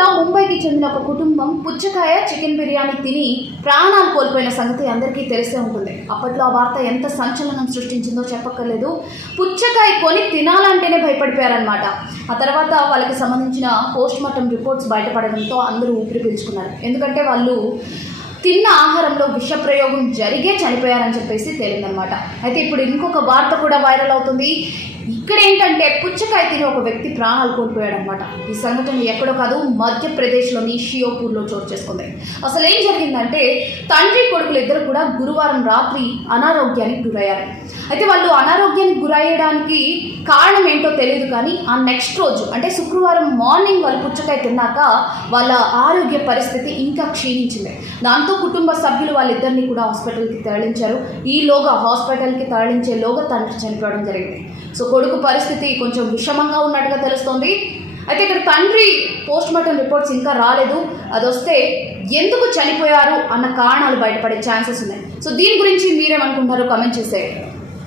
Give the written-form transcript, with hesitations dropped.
ఇటీవల ముంబైకి చెందిన ఒక కుటుంబం పుచ్చకాయ చికెన్ బిర్యానీ తిని ప్రాణాలు కోల్పోయిన సంగతి అందరికీ తెలిసే ఉంటుంది. అప్పట్లో ఆ వార్త ఎంత సంచలనం సృష్టించిందో చెప్పక్కర్లేదు. పుచ్చకాయ కొని తినాలంటేనే భయపడిపోయారనమాట. ఆ తర్వాత వాళ్ళకి సంబంధించిన పోస్ట్ మార్టం రిపోర్ట్స్ బయటపడడంతో అందరూ ఊపిరి పీల్చుకున్నారు. ఎందుకంటే వాళ్ళు తిన్న ఆహారంలో విషప్రయోగం జరిగే చనిపోయారని చెప్పేసి తేలిందనమాట. అయితే ఇప్పుడు ఇంకొక వార్త కూడా వైరల్ అవుతుంది. ఇక్కడ ఏంటంటే పుచ్చకాయ తిని ఒక వ్యక్తి ప్రాణాలు కోల్పోయాడనమాట. ఈ సంఘటన ఎక్కడో కాదు, మధ్యప్రదేశ్లోని షియోపూర్లో చోటు చేసుకుంది. అసలు ఏం జరిగిందంటే తండ్రి కొడుకులు ఇద్దరు కూడా గురువారం రాత్రి అనారోగ్యానికి గురయ్యారు. అయితే వాళ్ళు అనారోగ్యానికి గురయ్యడానికి కారణం ఏంటో తెలియదు, కానీ ఆ నెక్స్ట్ రోజు అంటే శుక్రవారం మార్నింగ్ వాళ్ళు పుచ్చకాయ తిన్నాక వాళ్ళ ఆరోగ్య పరిస్థితి ఇంకా క్షీణించింది. దాంతో కుటుంబ సభ్యులు వాళ్ళిద్దరిని కూడా హాస్పిటల్కి తరలించారు. ఈలోగా హాస్పిటల్కి తరలించేలోగా తండ్రి చనిపోవడం జరిగింది. సో కొడుకు పరిస్థితి కొంచెం విషమంగా ఉన్నట్టుగా తెలుస్తోంది. అయితే ఇక్కడ తండ్రి పోస్ట్ మార్టం రిపోర్ట్స్ ఇంకా రాలేదు. అది వస్తే ఎందుకు చనిపోయారు అన్న కారణాలు బయటపడే ఛాన్సెస్ ఉన్నాయి. సో దీని గురించి మీరేమనుకుంటారో కామెంట్ చేసేయండి.